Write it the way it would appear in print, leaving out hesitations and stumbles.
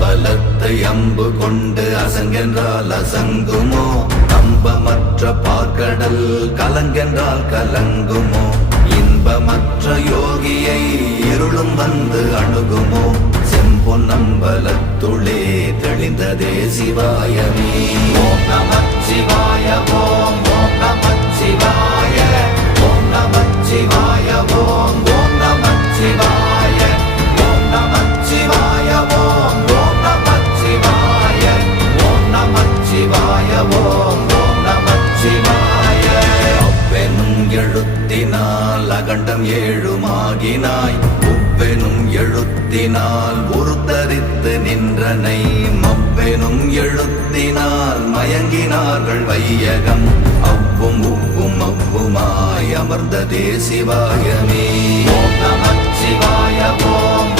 அம்பலத்தை அம்பு கொண்டு அசங்கென்றால் அசங்குமோ? நம்பமற்ற பார்க்கடல் கலங்கென்றால் கலங்குமோ? இன்பமற்ற யோகியை இருளும் வந்து அணுகுமோ? செம்பொன்னம்பலத்துளே தெளிந்ததே சிவாயமே. ஓம் நமச்சிவாய ஓம் ஓம் நமச்சிவாய ஓம் நமச்சிவாய ஓம் ஓம் நமச்சிவாய ஓம் நமச்சிவாய ஓம் ஓம் நமச்சிவாய ஓம் நமச்சிவாய ஓம் ஓம் நமச்சிவாய. அவ்வெனும் எழுத்தினால் அகண்டம் ஏழுமாகினாய், உவ்வெனும் எழுத்தினால் உருத்தரித்து நின்றனை, மவ்வெனும் எழுத்தினால் மயங்கினார்கள் வையகம். அவ்வும் உவ்வும் அவ்வுமாய் அமர்ந்ததே சிவாயமே. ஓம் நமச்சிவாய ஓம்